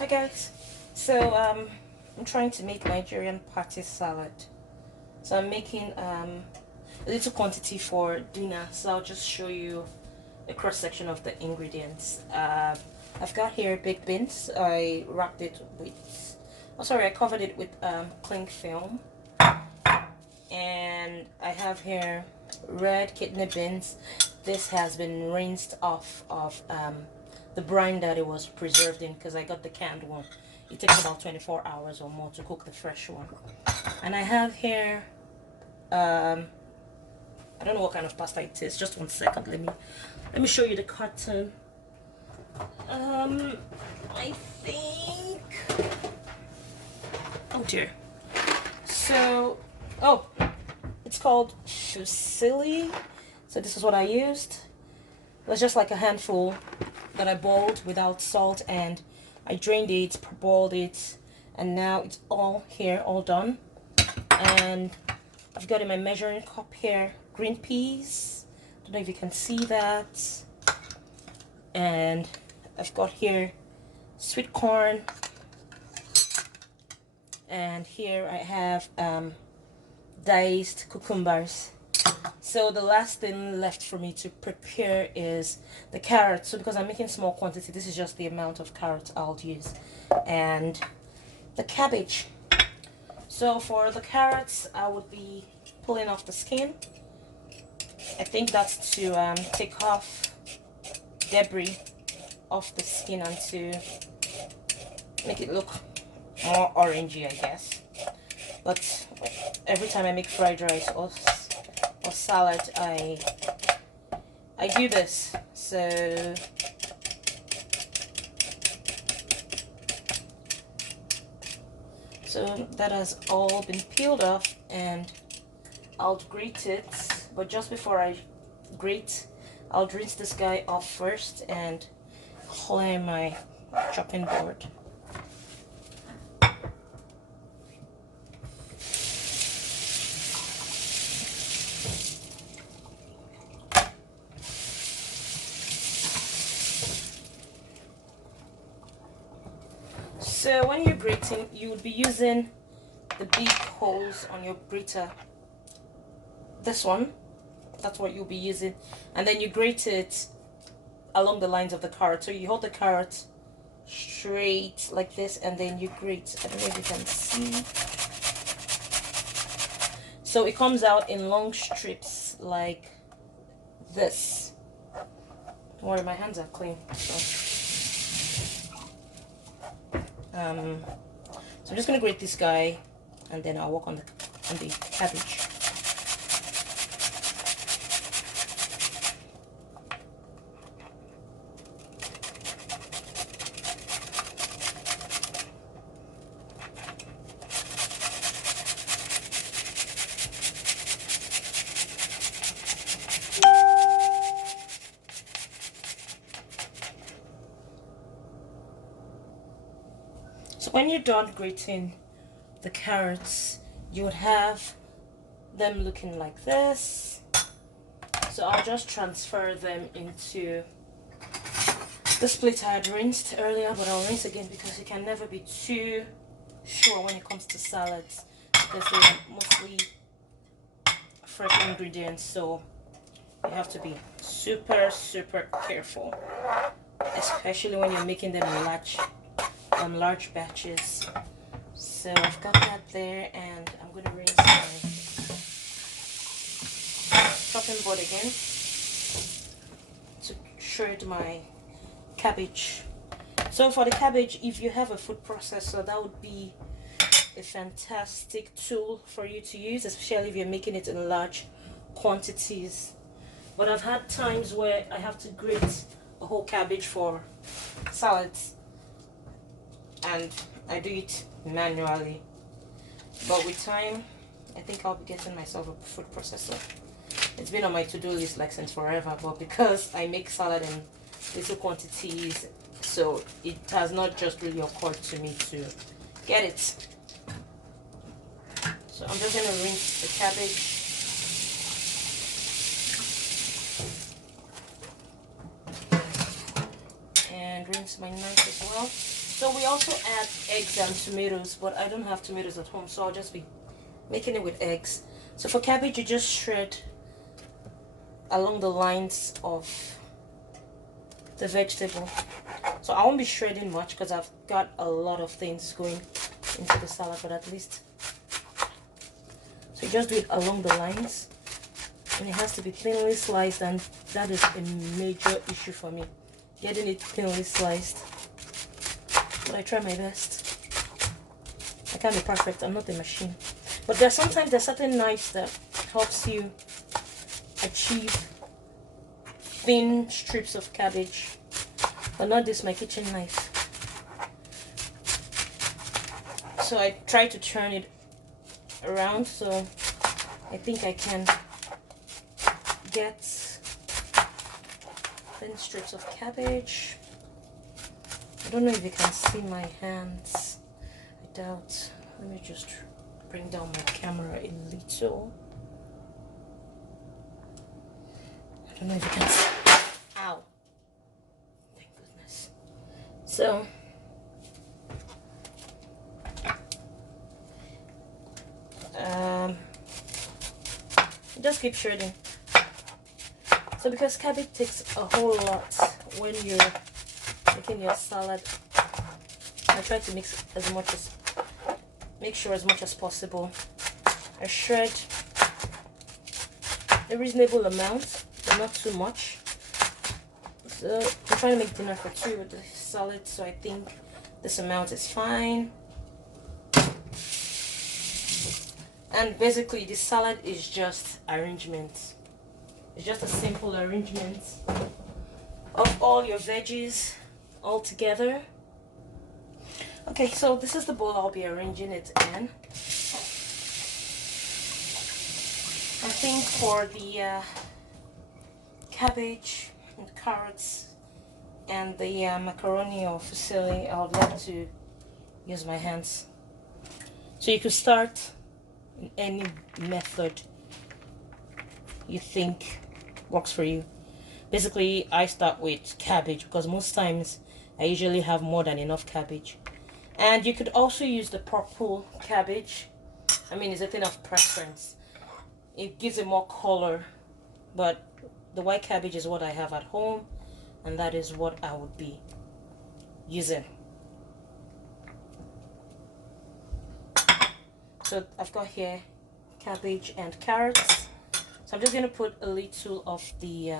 Hi guys. So I'm trying to make Nigerian party salad. So I'm making a little quantity for dinner. So I'll just show you a cross section of the ingredients. I've got here baked beans. I wrapped it with, oh sorry, I covered it with cling film. And I have here red kidney beans. This has been rinsed off of the brine that it was preserved in because I got the canned one. It takes about 24 hours or more to cook the fresh one. And I have here I don't know what kind of pasta it is. Just 1 second. Let me show you the carton. I think, oh dear. So it's called fusilli. So this is what I used. It was just like a handful that I boiled without salt, and I drained it, boiled it, and now it's all here, all done. And I've got in my measuring cup here green peas. Don't know if you can see that. And I've got here sweet corn. And here I have diced cucumbers. So the last thing left for me to prepare is the carrots. So because I'm making small quantity, this is just the amount of carrots I'll use. And the cabbage. So for the carrots, I would be pulling off the skin. I think that's to take off debris off the skin and to make it look more orangey, I guess. But every time I make fried rice or salad, I do this. So that has all been peeled off, and I'll grate it. But just before I grate, I'll rinse this guy off first and clear my chopping board. So when you're grating, you would be using the big holes on your grater. This one, that's what you'll be using, and then you grate it along the lines of the carrot. So you hold the carrot straight like this, and then you grate. I don't know if you can see. So it comes out in long strips like this. Don't worry, my hands are clean. So I'm just gonna grate this guy, and then I'll work on the cabbage. So when you're done grating the carrots, you would have them looking like this. So I'll just transfer them into the plate I had rinsed earlier, but I'll rinse again because you can never be too sure when it comes to salads, because they're mostly fresh ingredients, so you have to be super careful, especially when you're making them in large batches. So I've got that there, and I'm going to rinse my chopping board again to shred my cabbage. So for the cabbage, if you have a food processor, that would be a fantastic tool for you to use, especially if you're making it in large quantities. But I've had times where I have to grate a whole cabbage for salads, and I do it manually. But with time, I think I'll be getting myself a food processor. It's been on my to-do list like since forever, but because I make salad in little quantities, so it has not just really occurred to me to get it. So I'm just gonna rinse the cabbage. And rinse my knife as well. So we also add eggs and tomatoes, but I don't have tomatoes at home, so I'll just be making it with eggs. So for cabbage, you just shred along the lines of the vegetable. So I won't be shredding much because I've got a lot of things going into the salad, but at least. So you just do it along the lines, and it has to be thinly sliced, and that is a major issue for me, getting it thinly sliced. But I try my best. I can't be perfect, I'm not a machine. But there's certain knives that helps you achieve thin strips of cabbage, but not this, my kitchen knife. So I try to turn it around, so I think I can get thin strips of cabbage. I don't know if you can see my hands. I doubt. Let me just bring down my camera a little. I don't know if you can see. Ow. Thank goodness. So just keep shredding. So because cabbage takes a whole lot when you're making your salad, I try to make sure as much as possible. I shred a reasonable amount, but not too much. So I'm trying to make dinner for two with the salad, so I think this amount is fine. And basically this salad is just arrangement. It's just a simple arrangement of all your veggies all together. Okay, so this is the bowl I'll be arranging it in. I think for the cabbage and carrots and the macaroni or fusilli, I would like to use my hands. So you could start in any method you think works for you. Basically, I start with cabbage because most times I usually have more than enough cabbage. And you could also use the purple cabbage. I mean, it's a thing of preference. It gives it more color, but the white cabbage is what I have at home, and that is what I would be using. So I've got here cabbage and carrots. So I'm just going to put a little of the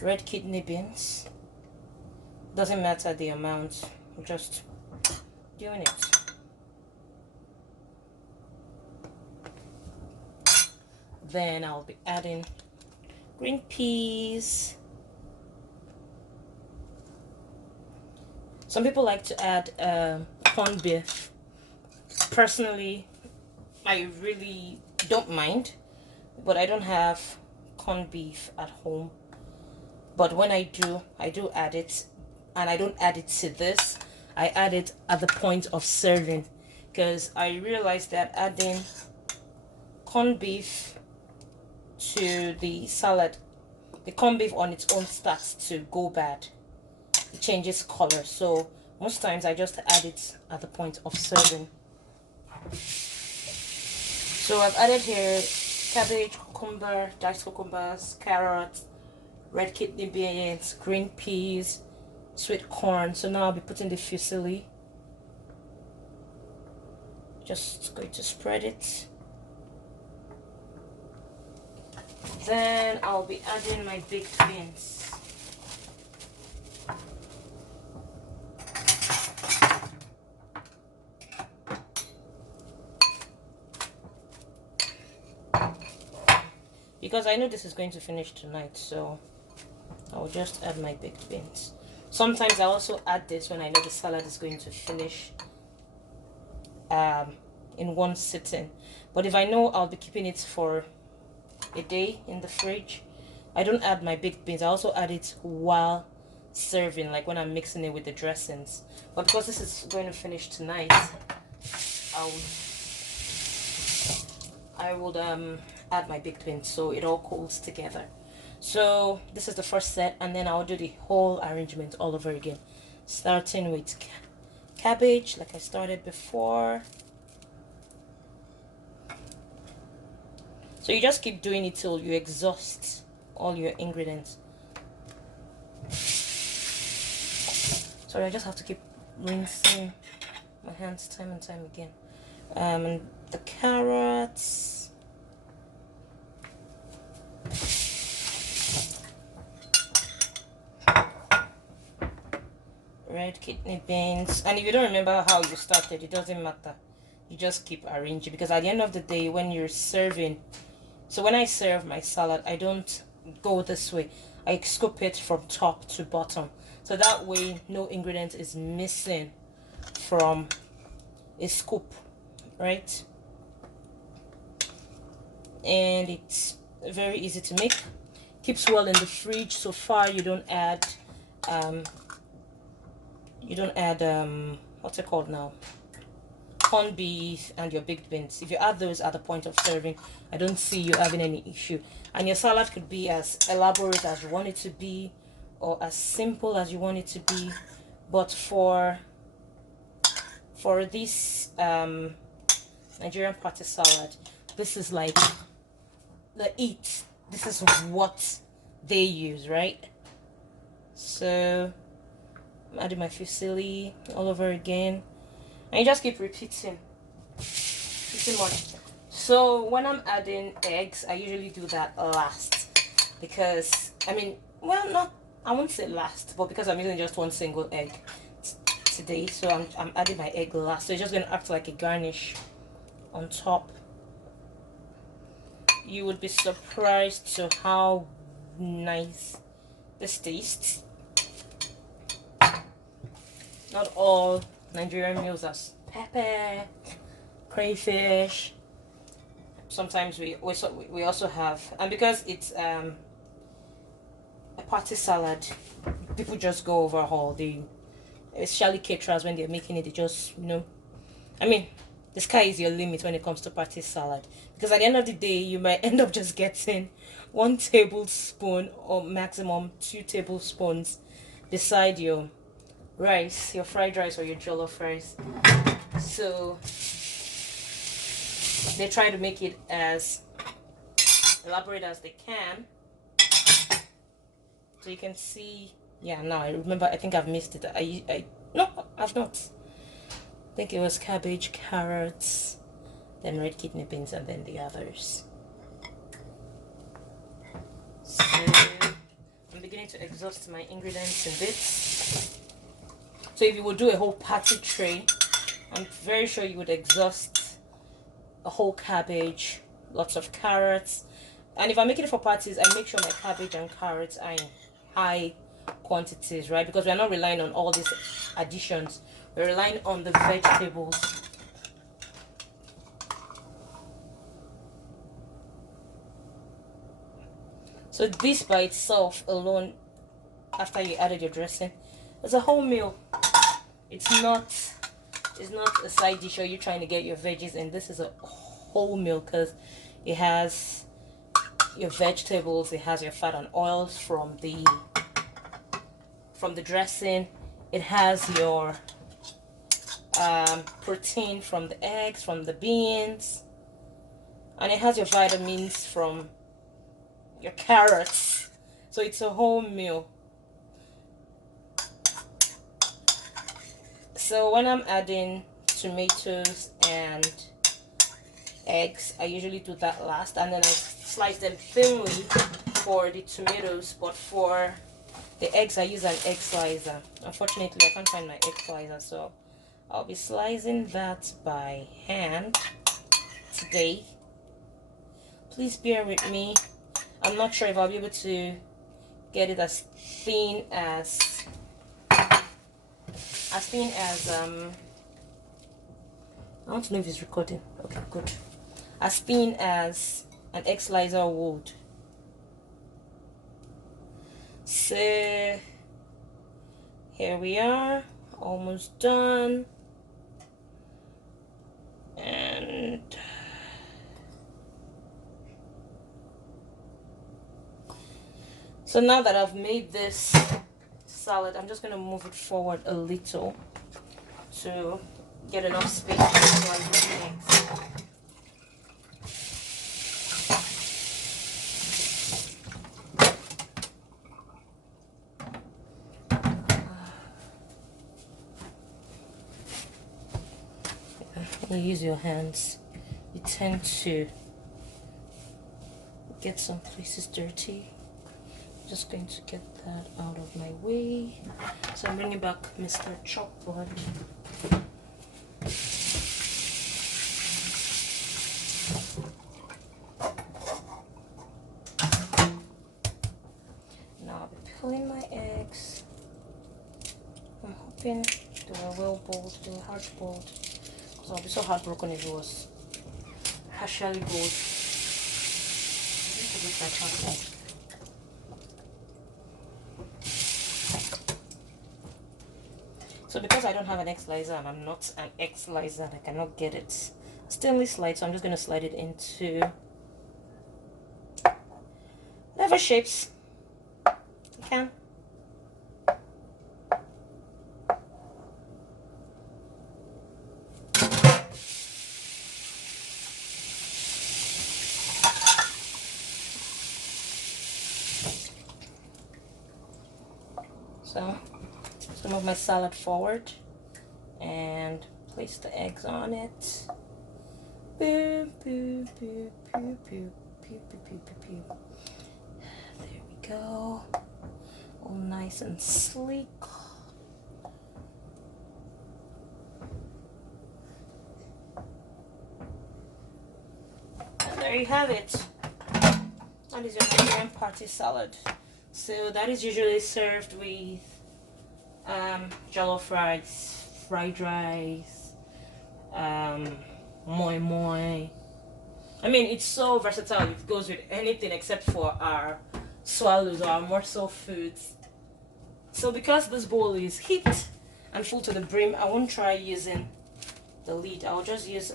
red kidney beans. Doesn't matter the amount, I'm just doing it. Then I'll be adding green peas. Some people like to add corned beef. Personally, I really don't mind, but I don't have corned beef at home. But when I do add it, and I don't add it to this. I add it at the point of serving, because I realized that adding corned beef to the salad, the corned beef on its own starts to go bad. It changes color. So most times I just add it at the point of serving. So I've added here cabbage, cucumber, diced cucumbers, carrots, red kidney beans, green peas, sweet corn. So now I'll be putting the fusilli. Just going to spread it. Then I'll be adding my baked beans. Because I know this is going to finish tonight, so I'll just add my baked beans. Sometimes I also add this when I know the salad is going to finish in one sitting. But if I know I'll be keeping it for a day in the fridge, I don't add my baked beans. I also add it while serving, like when I'm mixing it with the dressings. But because this is going to finish tonight, I would add my baked beans so it all cools together. So this is the first set, and then I'll do the whole arrangement all over again, starting with cabbage like I started before. So you just keep doing it till you exhaust all your ingredients. Sorry, I just have to keep rinsing my hands time and time again. And the carrots. Red kidney beans. And if you don't remember how you started, it doesn't matter. You just keep arranging, because at the end of the day, when you're serving, so when I serve my salad, I don't go this way. I scoop it from top to bottom, so that way no ingredient is missing from a scoop, right? And it's very easy to make, keeps well in the fridge. So far you don't add what's it called now, corned beef and your baked beans. If you add those at the point of serving, I don't see you having any issue. And your salad could be as elaborate as you want it to be, or as simple as you want it to be. But for this Nigerian Party Salad, this is like the eat. This is what they use, right? So I'm adding my fusilli all over again, and you just keep repeating pretty much. So when I'm adding eggs, I usually do that last, because I won't say last, but because I'm using just one single egg today, so I'm adding my egg last. So it's just going to act like a garnish on top. You would be surprised to how nice this tastes. Not all Nigerian meals are pepper, crayfish. Sometimes we also have, and because it's a party salad, people just go overhaul. Especially caterers, when they're making it, they just, the sky is your limit when it comes to party salad, because at the end of the day you might end up just getting 1 tablespoon or maximum 2 tablespoons beside your rice, your fried rice or your jollof rice. So they try to make it as elaborate as they can. So you can see, now I remember, I think I've missed it. No, I've not. I think it was cabbage, carrots, then red kidney beans, and then the others. So I'm beginning to exhaust my ingredients in bits. So if you would do a whole party tray, I'm very sure you would exhaust a whole cabbage, lots of carrots. And if I'm making it for parties, I make sure my cabbage and carrots are in high quantities, right? Because we're not relying on all these additions. We're relying on the vegetables. So this by itself alone, after you added your dressing, it's a whole meal. It's not a side dish or you trying to get your veggies in. This is a whole meal, because it has your vegetables, it has your fat and oils from the dressing, it has your protein from the eggs, from the beans, and it has your vitamins from your carrots. So it's a whole meal. So when I'm adding tomatoes and eggs, I usually do that last, and then I slice them thinly for the tomatoes, but for the eggs I use an egg slicer. Unfortunately I can't find my egg slicer, so I'll be slicing that by hand today. Please bear with me. I'm not sure if I'll be able to get it as thin as I want to know if it's recording. Okay, good. As thin as an egg slicer would. So here we are, almost done. And so now that I've made this salad, I'm just going to move it forward a little to get enough space to slice the eggs. When you use your hands, you tend to get some places dirty. Just going to get that out of my way. So I'm bringing back Mr. Chalkboard. Now I'll be peeling my eggs. I'm hoping they were well boiled, they were hard boiled. So I'll be so heartbroken if it was partially boiled. This is my chopped egg. So because I don't have an egg slicer and I'm not an egg slicer and I cannot get it stainless slide, so I'm just going to slide it into whatever shapes you can. So move my salad forward and place the eggs on it. Boop, boop, boop, boop, boop, boop, boop, boop, boop. There we go. All nice and sleek. And there you have it. That is your Nigerian party salad. So that is usually served with jollof rice, fried rice, moi moi. I mean, it's so versatile. It goes with anything except for our swallows or our morsel foods. So because this bowl is heaped and full to the brim, I won't try using the lid. I'll just use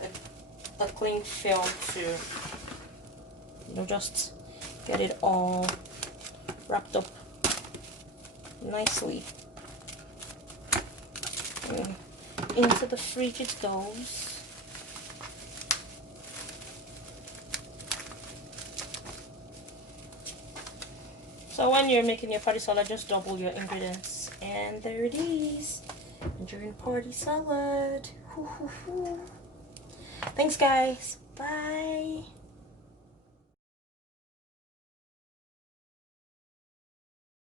a cling film to, just get it all wrapped up nicely. Into the fridge it goes. So when you're making your party salad, just double your ingredients, and there it is, Nigerian party salad. Thanks guys, bye.